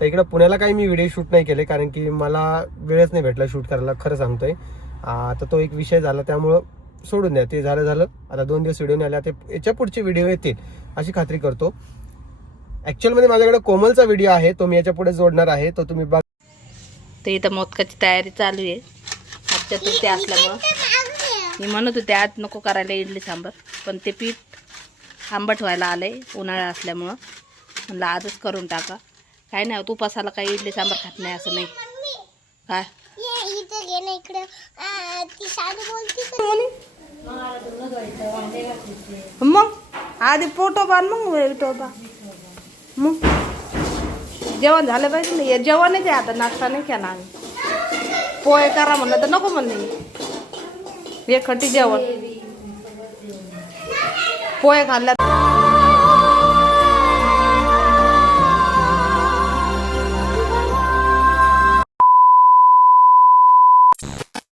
तर इकडे पुण्याला काही मी व्हिडिओ शूट नाही केले कारण की मला वेळच नाही भेटला शूट करायला, खरं सांगतोय. तर तो एक विषय झाला, त्यामुळं सोडून द्या. ते झालं. आता 2 दिवस व्हिडिओ नाही आला, ते याच्या पुढचे व्हिडिओ येतील अशी खात्री करतो. ॲक्च्युअलमध्ये माझ्याकडे कोमलचा व्हिडिओ आहे, तो मी याच्या पुढे जोडणार आहे, तो तुम्ही बघा. ते इथं मोदकाची तयारी चालू आहे. आज चतुर्थी असल्यामुळं मी म्हणत होते आज नको करायला इडली सांबर, पण ते पीठ आंबट व्हायला आलंय उन्हाळा असल्यामुळं. म्हणलं आजच करून टाका. काय नाही होत उपासाला काही इडली सांबर खात नाही असं नाही. काय मग आधी फोटो बांध मग विटोबा. मग जेवण झालं पाहिजे ना. जेवणच आहे आता, नाश्ता नाही केला आम्ही. पोहे करा म्हणलं तर नको म्हणले. एक खट्टी जेवण पोहे खाल्ल्या.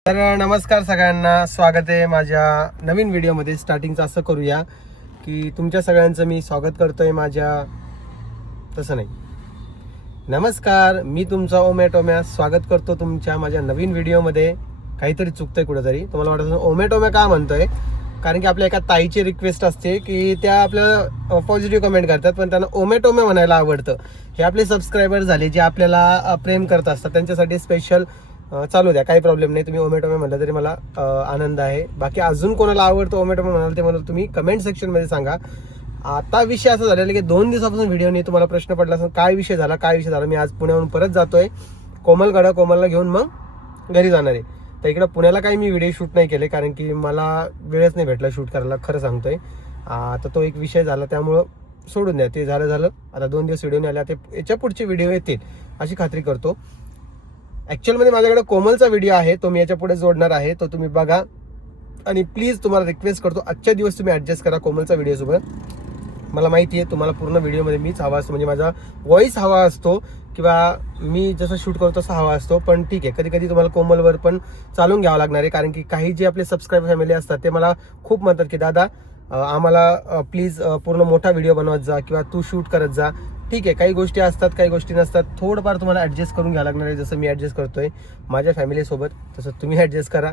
तर नमस्कार सगळ्यांना, स्वागत आहे माझ्या नवीन व्हिडिओमध्ये. स्टार्टिंगचं असं करूया की तुमच्या सगळ्यांचं मी स्वागत करतोय माझ्या, तसं नाही, नमस्कार, मी तुमचा ओमॅटोम्या स्वागत करतो तुमच्या माझ्या नवीन व्हिडिओमध्ये. काहीतरी चुकतंय कुठेतरी. तुम्हाला वाटत ओमॅटोम्या का म्हणतोय? कारण की आपल्या एका ताईची रिक्वेस्ट असते की त्या आपल्याला पॉझिटिव्ह कमेंट करतात, पण त्यांना ओमॅटोम्या म्हणायला आवडतं. हे आपले सबस्क्रायबर झाले जे आपल्याला प्रेम करत असतात, त्यांच्यासाठी स्पेशल चालू द्या, काही प्रॉब्लेम नाही. तुम्ही ओमॅटोम्या म्हणलं तरी मला आनंद आहे. बाकी अजून कोणाला आवडतं ओमॅटोम्या म्हणाल ते मला तुम्ही कमेंट सेक्शनमध्ये सांगा. आता विषय असा झालेला की 2 दिवसापासून व्हिडिओ नाही. तुम्हाला प्रश्न पडला असेल काय विषय झाला. मी आज पुण्याहून परत जातोय कोमलला घेऊन मग घरी जाणार आहे. तर इकडे पुण्याला काही मी व्हिडिओ शूट नाही केले कारण की मला वेळच नाही भेटला शूट करायला, खरं सांगतोय. तर तो एक विषय झाला, त्यामुळं सोडून द्या. ते झालं. आता 2 दिवस व्हिडिओ नाही आला, ते याच्या पुढचे व्हिडिओ येतील अशी खात्री करतो. ॲक्च्युअलमध्ये माझ्याकडे कोमलचा व्हिडिओ आहे, तो मी याच्या पुढे जोडणार आहे, तो तुम्ही बघा. आणि प्लीज तुम्हाला रिक्वेस्ट करतो, आजच्या दिवस तुम्ही ॲडजस्ट करा कोमलचा व्हिडिओसोबत. मला माहिती आहे तुम्हाला पूर्ण व्हिडिओमध्ये मीच हवा असतो, म्हणजे माझा व्हॉइस हवा असतो किंवा मी जसं शूट करतो तसा हवा असतो. पण ठीक आहे, कधी कधी तुम्हाला कोमलवर पण चालून घ्यावं लागणार आहे. कारण की काही जे आपले सबस्क्राईबर फॅमिली असतात ते मला खूप म्हणतात की दादा आम्हाला प्लीज पूर्ण मोठा व्हिडिओ बनवत जा किंवा तू शूट करत जा. ठीक आहे, काही गोष्टी असतात, काही गोष्टी नसतात. थोडंफार तुम्हाला ॲडजस्ट करून घ्यावं लागणार आहे. जसं मी ॲडजस्ट करतोय माझ्या फॅमिलीसोबत, तसं तुम्ही ॲडजस्ट करा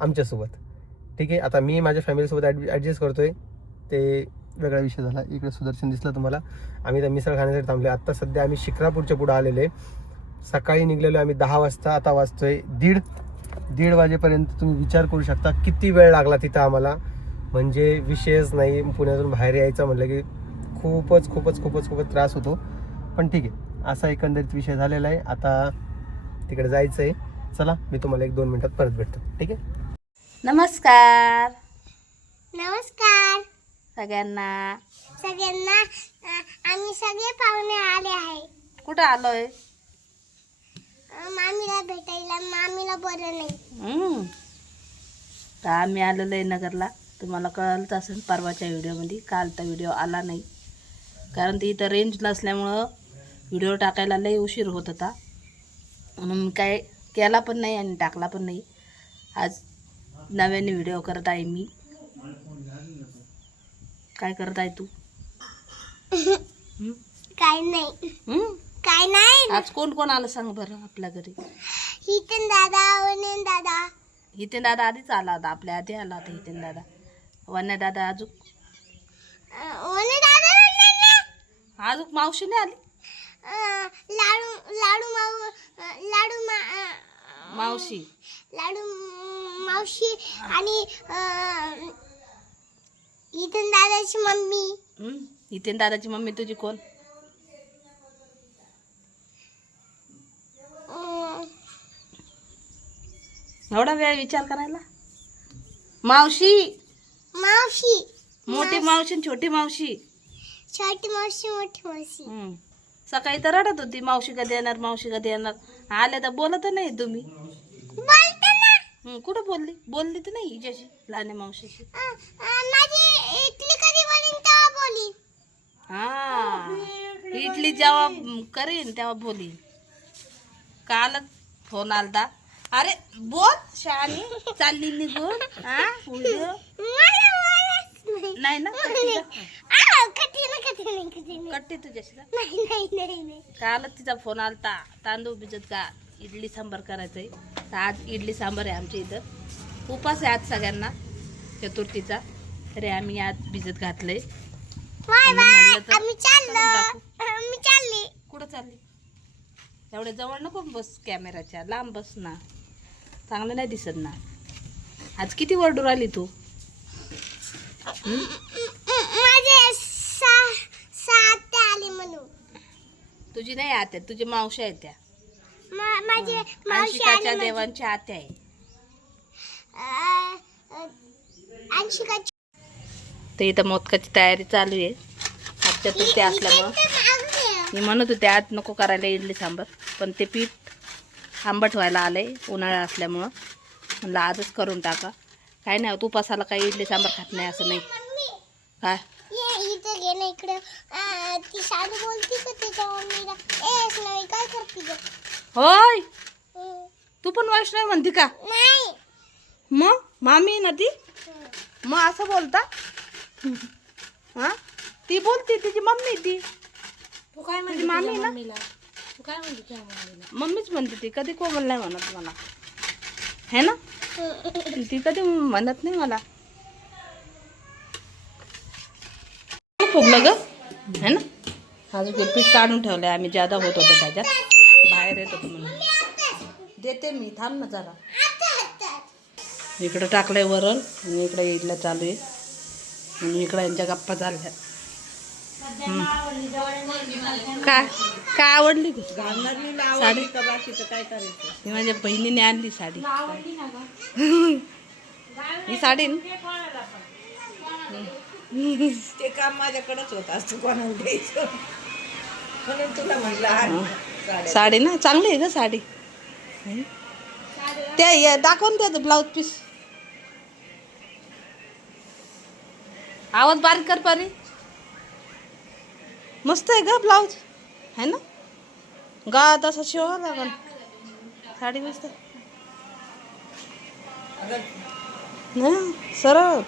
आमच्यासोबत. ठीक आहे, आता मी माझ्या फॅमिलीसोबत ॲडजस्ट करतोय, ते वेगळा विषय झाला. इकडे सुदर्शन दिसलं तुम्हाला. आम्ही तर मिसळ खाण्यासाठी थांबले. आत्ता सध्या आम्ही शिक्रापूरच्या पुढे आलेले. सकाळी निघलेलो आम्ही 10 वाजता, आता वाजतोय 1:30 वाजेपर्यंत. तुम्ही विचार करू शकता किती वेळ लागला तिथं आम्हाला. म्हणजे विषयच नाही. पुण्यातून बाहेर यायचं म्हटलं की खूपच त्रास होतो. पण ठीक आहे, असा एकंदरीत विषय झालेला आहे. आता तिकडे जायचं आहे. चला, मी तुम्हाला 1-2 मिनिटात परत भेटतो. ठीक आहे. नमस्कार सगळ्यांना. आम्ही सगळे पाहुणे आले आहे. कुठं आलोय? मामीला भेटायला. मामीला बरं नाही. तर आम्ही आलेलो आहे नगरला. तुम्हाला कळलंच असेल परवाच्या व्हिडिओमध्ये. कालचा व्हिडिओ आला नाही कारण ती इथं रेंज नसल्यामुळं व्हिडिओ टाकायला लई उशीर होत होता, म्हणून काय केला पण नाही आणि टाकला पण नाही. आज नव्याने व्हिडिओ करत आहे मी. काय करत आहे तू? काय नाही. आज कोण कोण आलं सांग बरं आपल्या घरी? हितेन दादा, वनेन दादा. हितेन दादा आधीच आला होता, आपल्या आधी आला होता हितेन दादा. वन्या दादा अजून वने दादा अजून मावशी नाही आली. मावशी आणि हितेन दादाची मम्मी. हितेन दादाची मम्मी तुझी कोण? एवढा वेळ विचार करायला? मावशी. मोठी मावशी, छोटी मावशी. छोटी मावशी. सकाळी तर रडत होती, मावशी कधी येणार. आले तर बोलत नाही तुम्ही. बोलते ना. कुठं बोलली तर नाही हिच्याशी, लहान मावशीशी. माझी इडली कधी बोलीन तेव्हा बोलीन. हा, इडली जेव्हा करीन तेव्हा बोलीन. कालच फोन आलता. अरे बोल शानी, चालली निघून. नाही ना कट्टी तुझ्याशी ना? नाही कालच तिचा फोन आलता, तांदूळ भिजत का इडली सांबार करायचंय. तर आज इडली सांबार आहे आमच्या इथं. उपास आहे आज सगळ्यांना चतुर्थीचा, तरी आम्ही आज भिजत घातलंय. म्हणलं तर करून टाकू. कुठं चालली? एवढ्या जवळ नको बस कॅमेराच्या, लांब बस ना, चांगलं नाही दिसत ना. आज किती वरडू राहिली तू? माझे सात आले म्हणून. तुझी नाही आत्या, तुझी मावशी आहे त्या. माझे मावशी अंशिकाच्या आणि देवांच्या आत्या आहे. अंशिका तर इथं मोदकाची तयारी चालू आहे. आज चतुर्थी असल्यामुळं मी म्हणत होते आज नको करायला इडली सांबार, पण ते पीठ आंबट व्हायला आलंय उन्हाळा असल्यामुळं. म्हणलं आजच करून टाका. काय नाही होत उपासाला काही इडली सांबार खात नाही असं नाही. काय इथं घे ना इकडे. ती साडू बोलती का तिच्या मम्मीला, ए स्नवी काय करते ग? होय, तू पण वैष्णवी म्हणती का? नाही मग मामी ना ती, मग असं बोलता? हा, ती बोलती, तिची मम्मी ती. तू काय तुझी म्हणते मामी तुझ्या ना? मम्मीला? तू काय म्हणते तुझ्या मम्मीला? मम्मीच म्हणते ती, कधी कोमल नाही म्हणत मला, है ना? ती कधी म्हणत नाही मला. फुगलं ग, है ना? अजून ते पीठ काढून ठेवलंय आम्ही, ज्यादा होत होतं त्याच्यात, बाहेर येत होतं म्हणून. देते मी, थांब ना जरा. इकडं टाकलंय वरण आणि इकडे इडल्या चालू आहे आणि इकडं यांच्या गप्पा चालल्या. काय काय आवडली ती साडी? ही माझ्या बहिणीने आणली साडी. ही साडी ते काम माझ्याकडेच होत असतं, कोणाला द्यायचं म्हणून तुला म्हणलं. साडी ना चांगली आहे ग साडी. ते दाखवून द्या ब्लाऊज पीस. आवाज बारीक कर पारी. मस्त आहे ग ब्लाऊज, है ना? गा तसा शिवावं लागल. साडी मस्त ना, सरळ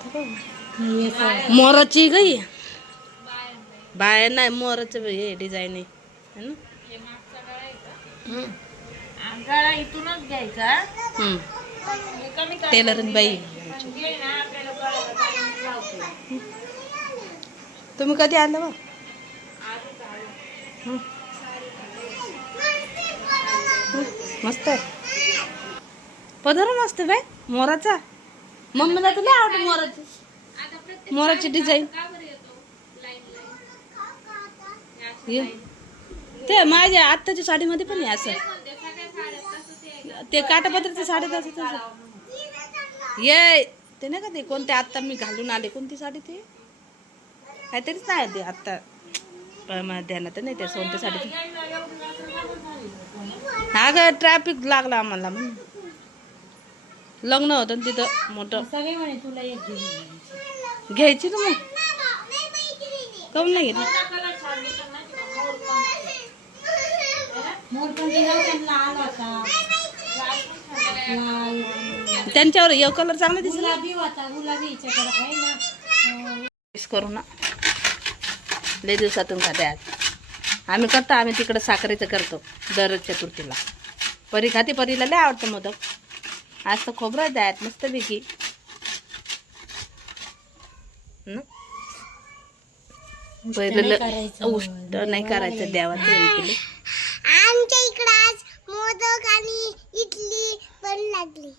मोराची गई बाय नाही, मोराचं हे डिझाईन आहे, है ना? इथूनच घ्यायचा. टेलर बाई. तुम्ही कधी आलं बा? मस्त आहे पदर, मस्त बाय मोराचा. मम्मीला तर लय आवडते मोराची डिझाईन. ते माझ्या आत्ताच्या साडीमध्ये पण आहे असं, ते काटापत्राच्या साडी तसं ये. ते नाही का ते कोणते आत्ता मी घालून आले, कोणती साडी ते काहीतरीच नाही ते आत्ता ध्यानात नाही, त्या कोणत्या साडीची. हा ग ट्रॅफिक लागला आम्हाला म्हणून. लग्न होतं तिथं मोठं. सगळे म्हणे तुला एक घ्यायची ना, मग काऊन नाही घेतली? त्यांच्यावर यो कलर चांगला दिसला. करू ना, लय दिवसातून खाते आज आम्ही. करतो आम्ही तिकडं साखरेचं करतो दर चतुर्थीला. परी खाते, परीला लय आवडतं मोदक. आज तर खोबरं द्यात मस्त पैकी. उष्ट नाही करायचं देवाचं. आमच्या इकडे आज मोदक आणि इडली पण लागली.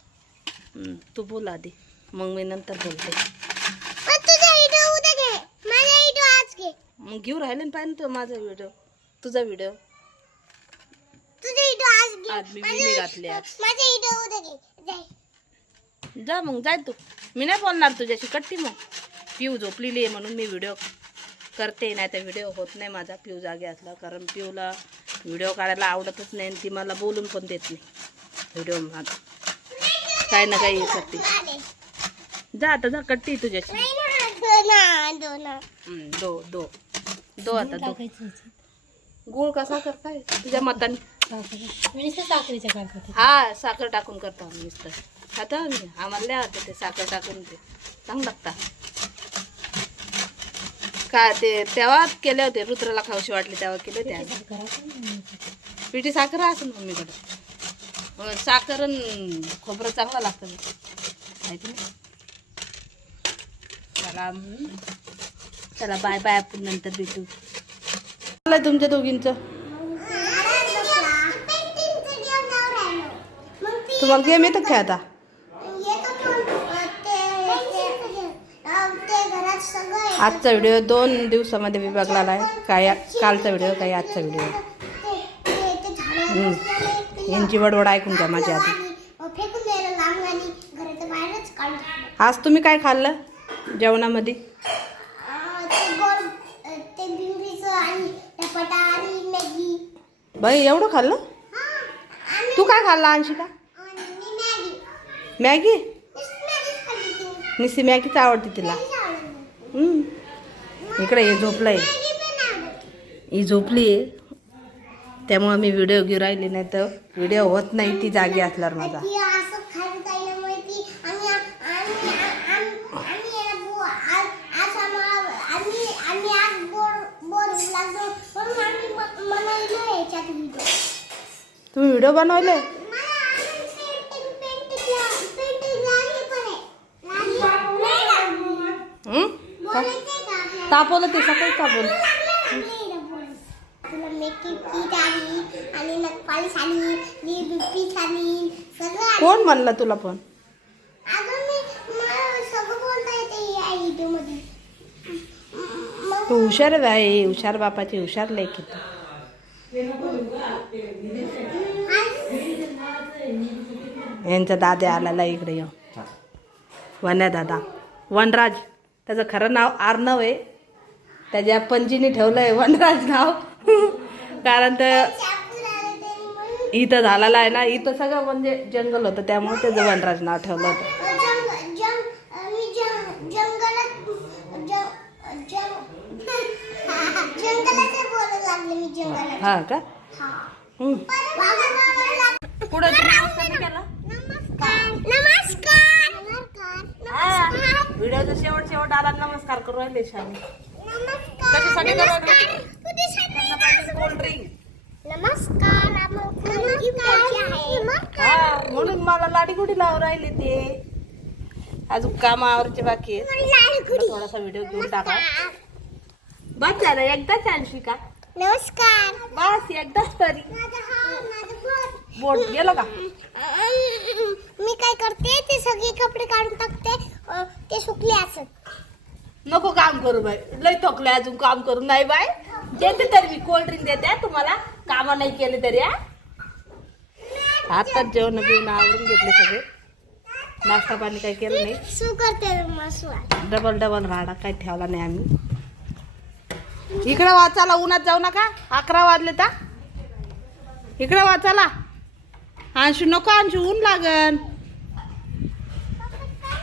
तू बोल आधी, मग मी नंतर बोलते. तुझा व्हिडिओ उद्या घे, माझा व्हिडिओ आज घे. मग घेऊ राहिले ना पाहिजे तू माझा व्हिडिओ, तुझा व्हिडिओ. तुझा व्हिडिओ आज घे. आज मी विणी घातली आज. माझा व्हिडिओ उद्या घे. जाय. जा मग, जाय तू. मी नाही बोलणार तुझ्याशी, कट्टी. मग पिऊ झोपलेली आहे म्हणून मी व्हिडिओ करते, नाही तर व्हिडिओ होत नाही माझा पिऊ जागे असला. कारण पिऊला व्हिडिओ काढायला आवडतच नाही आणि ती मला बोलून पण देत नाही व्हिडिओ माझा. काय ना काही करते. जा आता, जा कट्टी तुझ्याशी. दो आता दो. गुळ कसा करताय तुझ्या मताने? साखरेच्या करतात. हा, साखर टाकून करतो आम्ही नुसतं. आता आम्हाला लय आवडतं ते साखर टाकून, ते चांगलं लागतं. का ते तेव्हा केले होते, रुद्राला खाऊशी वाटले तेव्हा केले होते. पिठी साखर असेल मम्मीकडे. साखर आणि खोबरं चांगलं लागतं माहिती नाही. चला चला बाय बाय, आपण नंतर भेटू. चाललंय तुमच्या दोघींचं? तुम्हाला गेम येतं खेळता? आजचा व्हिडिओ 2 दिवसामध्ये विभागला आहे. काय कालचा व्हिडिओ, काही आजचा व्हिडिओ. यांची बडबड ऐकून घ्या माझ्या आधी. आज तुम्ही काय खाल्लं जेवणामध्ये? बाई एवढं खाल्लं? तू काय खाल्लं अंशिका? मॅगी? निस्सी मॅगीच आवडते तिला. इकडे हे झोपलंय, ही झोपली आहे त्यामुळे मी व्हिडिओ घेऊन राहिली, नाही तर व्हिडिओ होत नाही ती जागी असल्यावर माझा. तुम्ही व्हिडिओ बनवले? तापवलं ते सकाळी तापवलं. कोण म्हणलं तुला पण? तू हुशार आहे, हुशार बापाची हुशार लेक. यांचा दादा आलेला इकडे. येऊ वन्या दादा, वनराज. त्याचं खरं नाव अर्णव आहे, त्याच्या पणजीने ठेवलं आहे वनराज नाव. कारण तर इथं झालेलं आहे ना, इथं सगळं म्हणजे जंगल होतं त्यामुळे त्याचं वनराज नाव ठेवलं होतं. हा का? पुढे व्हिडिओचा शेवट आला. नमस्कार करू राहिले शामी. कशासाठी म्हणून मला लाडीगुडी लावून राहिले ते. अजून कामावरचे बाकी थोडासा व्हिडिओ घेऊन टाका. बस झालं एकदाच अंशिका. नमस्कार. बस एकदाच तरी. बोट गेलो का? मी काय करते, ते सगळे कपडे काढून टाकते, ते सुकले असत. नको काम करू बाई, लय थकले अजून काम करू. नाही बाय, देते तरी मी कोल्ड्रिंक देते तुम्हाला, काम नाही केले तरी. आताच जेवण बिवणं आवरून घेतले सगळे, नाश्ता पाणी काही केलं नाही. सू करते डबल राडा काही ठेवला नाही आम्ही. इकडं वाचायला उन्हात जाऊ नका, 11 वाजले तर. इकडं वाचायला अंशू नको, अंशू ऊन लागन.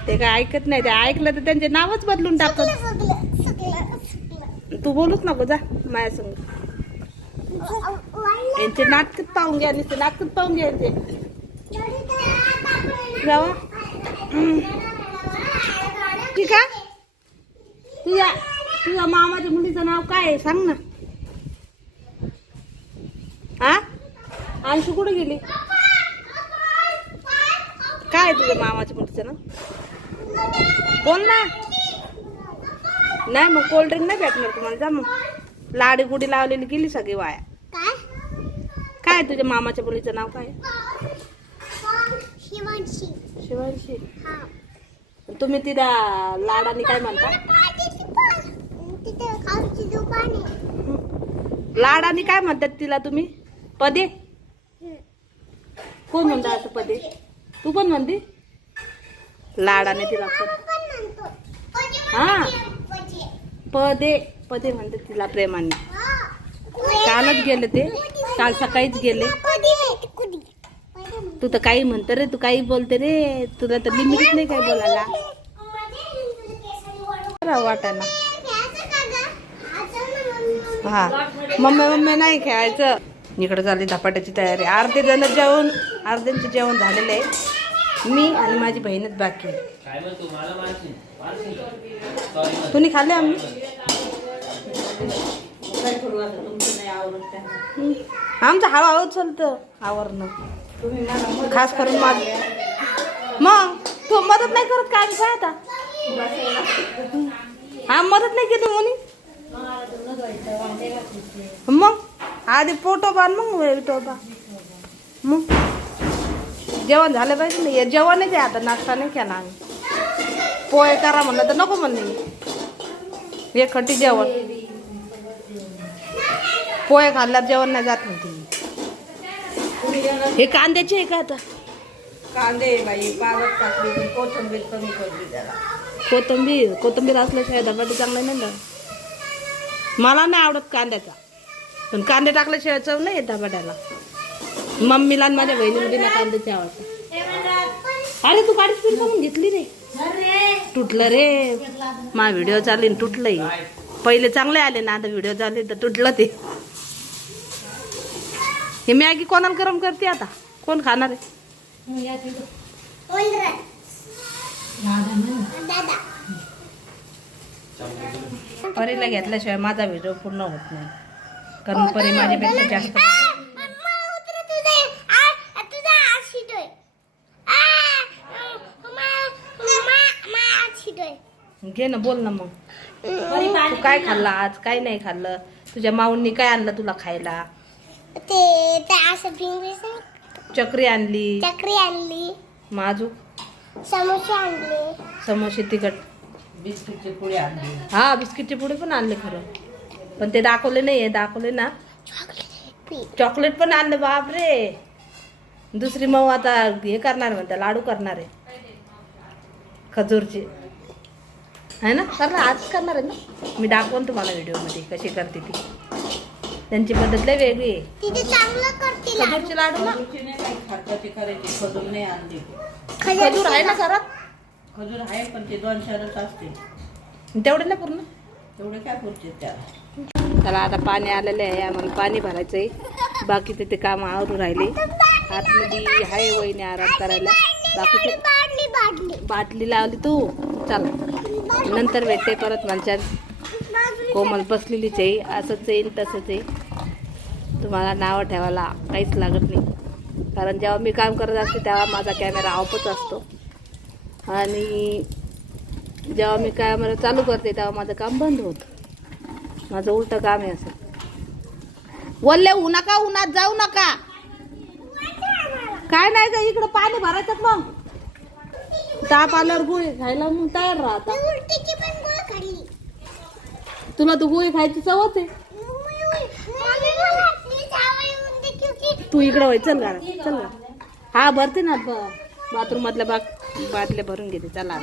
ते काय ऐकत नाही, ते ऐकलं तर त्यांचे नावच बदलून टाकत. तू बोलूच नको, जा माझ्या संग. यांचे नाटकच पाहून घ्या, नुसते नाटकच पाहून घ्या यांचे. जाऊ ठीक आहे. तुझ्या मामाच्या मुलीचं नाव काय आहे सांग ना. हा अंशू कुठे गेली? काय आहे तुझ्या मामाच्या मुलीचं नाव? बोल ना. नाही मग कोल्ड्रिंक नाही भेटणार तुम्हाला. जा मग. लाडी गुडी लावलेली गेली सगळी वाया. काय तुझ्या मामाच्या मुलीचं नाव काय? शिवांशी. तुम्ही तिला लाडानी काय म्हणता? लाडानी काय म्हणतात तिला तुम्ही? पदे. कोण म्हणता असं पदे? तू पण म्हणते लाडाने तिला हा पदे पदे म्हणतात तिला प्रेमाने. कालच गेले ते, काल सकाळीच गेले. तू तर काही म्हणतो रे, तू काही बोलते रे, तुला तर लिमिट नाही काय बोलायला वाटायला. हा मम्मी नाही खेळायचं. इकडे झाली धपाट्याची तयारी. अर्ध्यांचे जेवण झालेलं आहे. मी आणि माझी बहीणच बाकी. तुम्ही खाल्ले? आम्ही काय करू आता तुमचं नाही आवडत त्यांना. आमचं हळूहळू चालतं आवरणं. तुम्ही मला मदत खास करून करायला माझ मग तू मदत नाही करत काय काय आता हा मदत नाही केली म्हणे मग आधी पोटो बांध मग विटोबा मग जेवण झालं पाहिजे ना. हे जेवणच आहे आता, नाश्ता नाही केला आम्ही. पोहे करा म्हणलं तर नको म्हणले. एक खट्टी जेवण, पोहे खाल्ल्यावर जेवण नाही जात म्हणते. हे कांद्याचे आहे का आता? कांदे बाई पालक टाकली, कोथिंबीर कमी पडली त्याला. कोथिंबीर असल्याशिवाय धपाटे चांगले नाही ना. मला नाही आवडत कांद्याचा, पण कांदे टाकल्याशिवाय चव नाही येत धपाट्याला. मम्मीला आणि माझ्या बहिणीला बिना कांद्याचे आवडतात. अरे तू गाडी स्पीड करून घेतली रे, तुटलं रे. मा व्हिडिओ चालली तुटलंय. पहिले चांगले आले ना, आता व्हिडिओ चालले तर तुटलं ते. हे मॅगी कोणाला गरम करते आता? कोण खाणार आहे? दादा परीला घेतल्याशिवाय माझा व्हिडिओ पूर्ण होत नाही, कारण परी माझ्यापेक्षा जास्त. घे ना, बोल ना मग. तू काय खाल्लं आज, काय नाही खाल्लं? तुझ्या माऊंनी काय आणलं तुला खायला? ते असं भिंगरीच चक्री आणली, चक्री आणली, माजू समोसे आणले, समोसे तिखट, बिस्किटचे पुढे आणले. हा बिस्किटचे पुढे पण आणले खरं, पण ते दाखवले नाही. दाखवले ना, चॉकलेट पण आणले. बापरे, दुसरी मऊ आता हे करणार म्हणते, लाडू करणार आहे खजूरचे, आहे ना? करणार आज करणार आहे ना. मी दाखवून तुम्हाला व्हिडिओमध्ये कशी करते ती. त्यांची पद्धत लय वेगळी आहे. तिथे चांगलं करतील. खजूरचे लाडू ना, खजूरचे नाही काही खर्चाचे करायचे. खजूर नाही आणली. खजूर आहे ना घरात? खजूर आहे पण ते 2-4च असते, तेवढे ना पूर्ण. तेवढे काय पुरते त्याला. त्याला आता पाणी आलेलं आहे, आम्हाला पाणी भरायचं आहे. बाकीचे ते काम आवरून राहिले. आतमध्ये आहे वहिनी आराम करायला. बाकीचे बाटली लावली तू. चल नंतर भेटते परत. म्हणतात कोमल बसलेलीच आहे, असंच येईल तसंच आहे. तुम्हाला नावं ठेवायला काहीच लागत नाही, कारण जेव्हा मी काम करत असते तेव्हा माझा कॅमेरा ऑफच असतो, आणि जेव्हा मी कॅमेरा चालू करते तेव्हा माझं काम बंद होतं. माझं उलटं काम आहे असं. वल्ले होऊ नका, उन्हात जाऊ नका. काय नाही का, इकडं पाणी भरायचं. मग ताप आल्यावर गोळी खायला मग तयार राहता. तुला तू गोळी खायची सवच आहे. तू इकडं व्हाय, चल घरात, चल. हा भरते ना, बाथरूम मधल्या बाटल्या भरून घेते. चला.